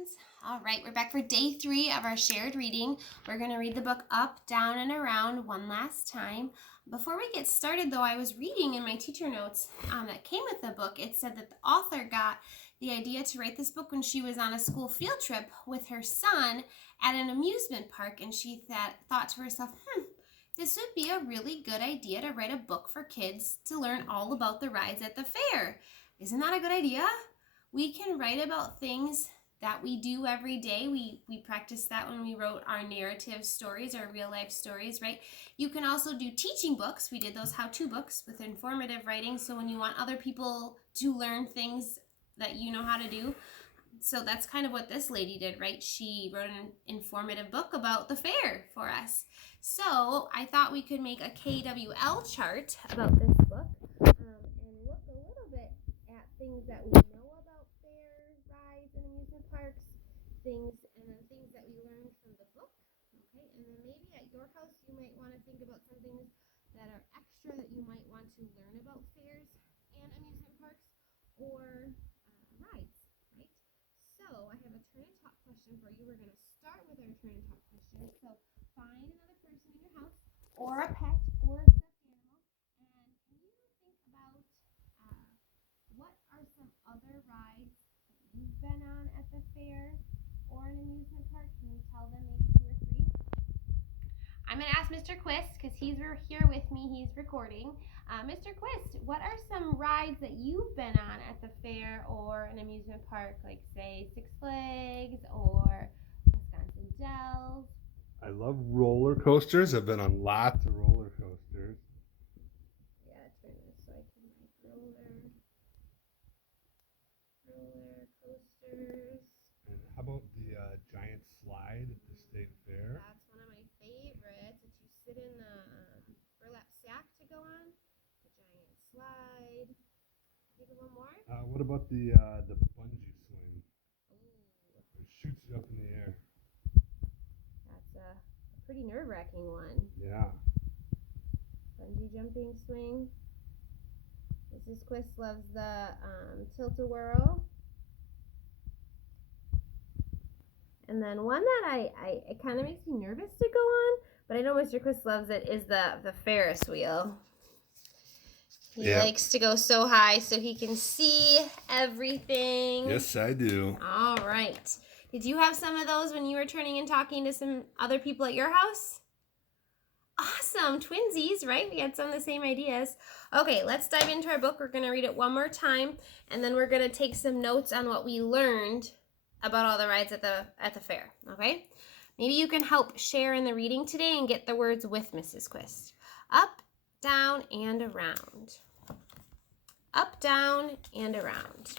friends. All right, we're back for day 3 of our shared reading. We're going to read the book Up, Down, and Around one last time. Before we get started, though, I was reading in my teacher notes that came with the book. It said that the author got the idea to write this book when she was on a school field trip with her son at an amusement park, and she thought to herself, this would be a really good idea to write a book for kids to learn all about the rides at the fair. Isn't that a good idea? We can write about things that we do every day. We practiced that when we wrote our narrative stories, our real life stories, right? You can also do teaching books. We did those how-to books with informative writing. So when you want other people to learn things that you know how to do. So that's kind of what this lady did, right? She wrote an informative book about the fair for us. So I thought we could make a KWL chart about this book and look a little bit at things that we know about fairs, rides, and amusement parks, things that we learned from the book. Okay, and then maybe at your house you might want to think about some things that are extra that you might want to learn about fairs and amusement parks or rides, right? So I have a turn and talk question for you. We're going to start with our turn and talk question. So find another person in your house or a pet or a stuffed animal, and can you think about what are some other rides that you've been on at the fair or an amusement park? Can you tell them maybe 2 or 3? I'm going to ask Mr. Quist because he's here with me. He's recording. Mr. Quist, what are some rides that you've been on at the fair or an amusement park, like say Six Flags or Wisconsin Dells? I love roller coasters. I've been on lots of roller coasters. Yeah, turn this so I can write roller coasters. And how about the giant slide at the state fair? That's one of my favorites that you sit in the burlap sack to go on. The giant slide. Think of one more? What about the bungee swing? Ooh, It shoots you up in the air. that's a pretty nerve-wracking one. Yeah. Bungee jumping swing. Mrs. Quist loves the tilt-a-whirl. And then one that it kind of makes me nervous to go on, but I know Mr. Quist loves it, is the Ferris wheel. He likes to go so high so he can see everything. Yes, I do. All right. Did you have some of those when you were turning and talking to some other people at your house? Awesome. Twinsies, right? We had some of the same ideas. Okay, let's dive into our book. We're going to read it one more time, and then we're going to take some notes on what we learned about all the rides at the fair, okay? Maybe you can help share in the reading today and get the words with Mrs. Quist. Up, down, and around. Up, down, and around.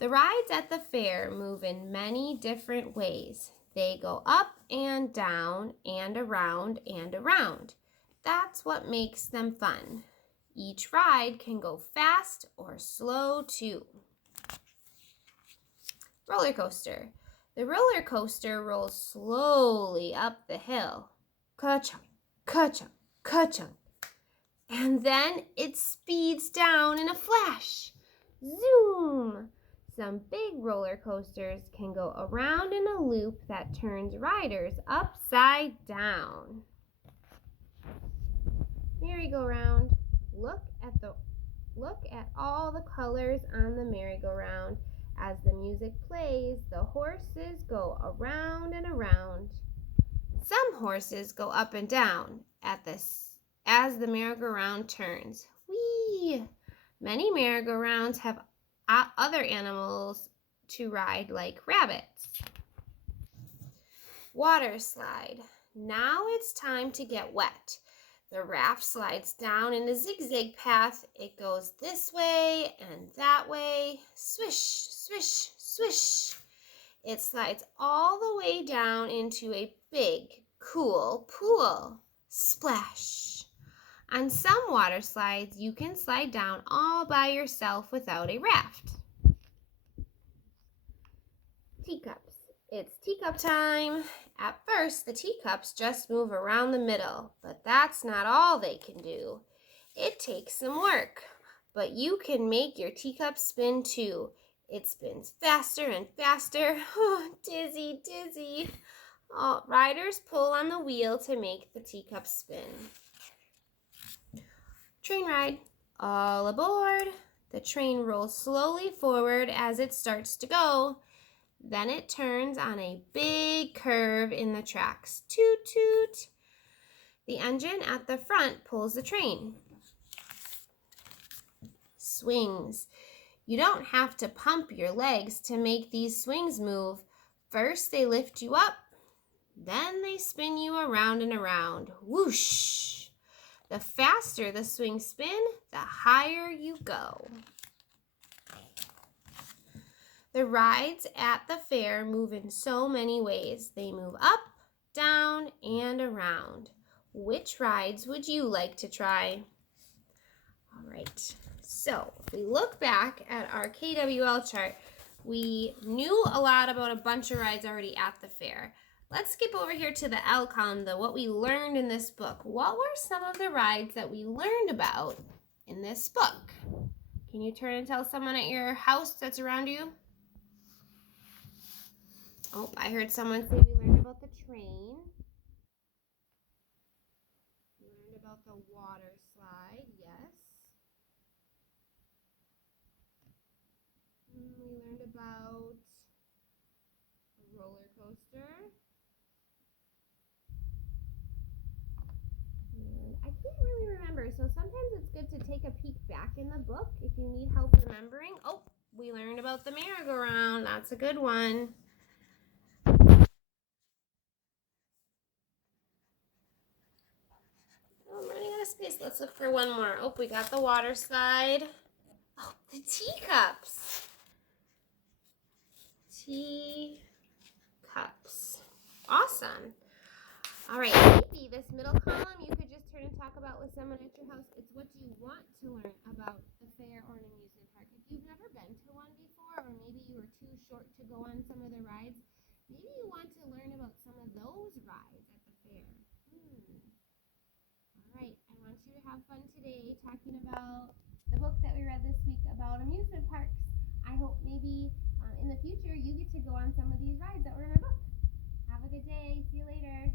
The rides at the fair move in many different ways. They go up and down and around and around. That's what makes them fun. Each ride can go fast or slow too. Roller coaster. The roller coaster rolls slowly up the hill. Ka-chunk, ka-chunk, ka-chunk. And then it speeds down in a flash. Zoom! Some big roller coasters can go around in a loop that turns riders upside down. Merry-go-round. Look at all the colors on the merry-go-round. As the music plays, the horses go around and around. Some horses go up and down as the merry-go-round turns. Whee! Many merry-go-rounds have other animals to ride, like rabbits. Water slide. Now it's time to get wet. The raft slides down in a zigzag path. It goes this way and that way. Swish, swish, swish. It slides all the way down into a big, cool pool. Splash. On some water slides, you can slide down all by yourself without a raft. Teacups. It's teacup time. At first, the teacups just move around the middle, but that's not all they can do. It takes some work, but you can make your teacup spin too. It spins faster and faster. Oh, dizzy, dizzy. Oh, riders pull on the wheel to make the teacup spin. Train ride. All aboard. The train rolls slowly forward as it starts to go. Then it turns on a big curve in the tracks. Toot, toot. The engine at the front pulls the train. Swings. You don't have to pump your legs to make these swings move. First, they lift you up, then they spin you around and around. Whoosh! The faster the swings spin, the higher you go. The rides at the fair move in so many ways. They move up, down, and around. Which rides would you like to try? All right, so if we look back at our KWL chart, we knew a lot about a bunch of rides already at the fair. Let's skip over here to the L column, though, what we learned in this book. What were some of the rides that we learned about in this book? Can you turn and tell someone at your house that's around you? Oh, I heard someone say we learned about the train. We learned about the water slide, yes. We learned about a roller coaster. And I can't really remember, so sometimes it's good to take a peek back in the book if you need help remembering. Oh, we learned about the merry-go-round. That's a good one. Oh, I'm running out of space. Let's look for one more. Oh, we got the water slide. Oh, the teacups. Teacups. Awesome. All right, maybe this middle column you could just turn and talk about with someone at your house. It's what you want to learn about the fair or an amusement park. If you've never been to one before, or maybe you were too short to go on some of the rides, maybe you want to learn about some of those rides at the fair. All right, I want you to have fun today talking about the book that we read this week about amusement parks. I hope maybe in the future you get to go on some of these rides that were in our book. Have a good day. See you later.